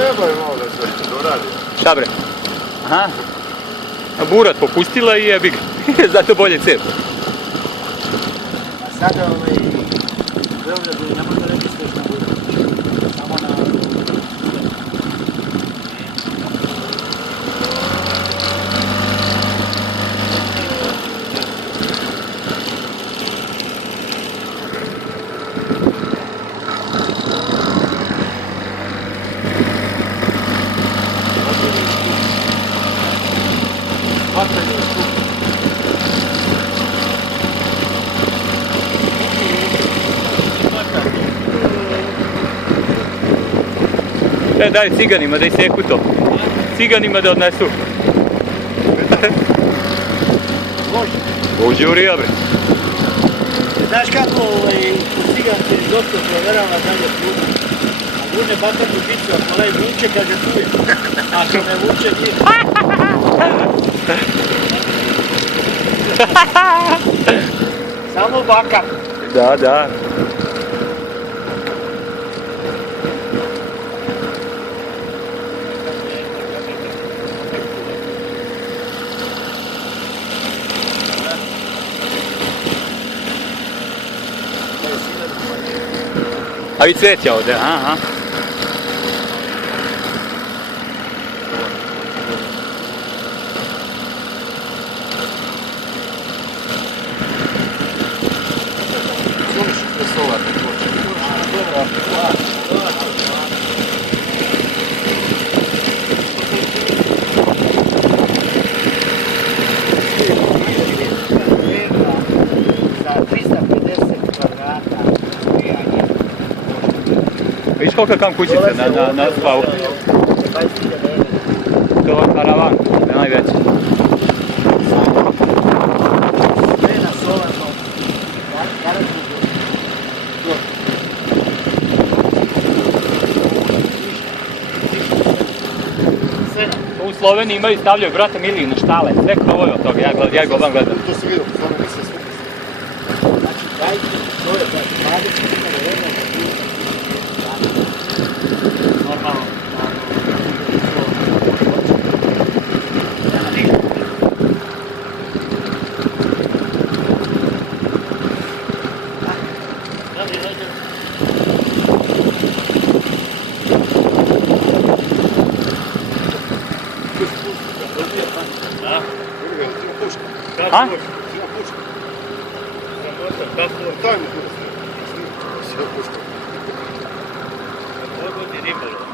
Treba je malo da se doradi. Šta bre? Aha. A burat popustila i jebi ga. Zato bolje cep. A sada u Beogradu ne može da registruješ na burat. Samo na... Daj ciganima da iseku to. Ciganima da odnesu. Uđi u rija bre. Znaš kako u ciganke doktor provjerava dalje pluga? A gurne bakarnu žicu, ako onaj vuče, kaže tu je. Ako ne vuče, nije. Samo bakar. Da, da. A vi cveća ovdje, aha. Viš koliko kam kućice na spavu? To je karavan, najveći. Sve na solarno. U Sloveniji imaju stavljaju brata Miliju na štale, sve krovove od toga, ja ga ovam gledam. To se vidio, stvarno mi se sve. Znači, dajte, to je 20 vremena za put. Normalno. Nema ništa. A? Tajmo tu da se. Sve puška. Ovo je ribalo.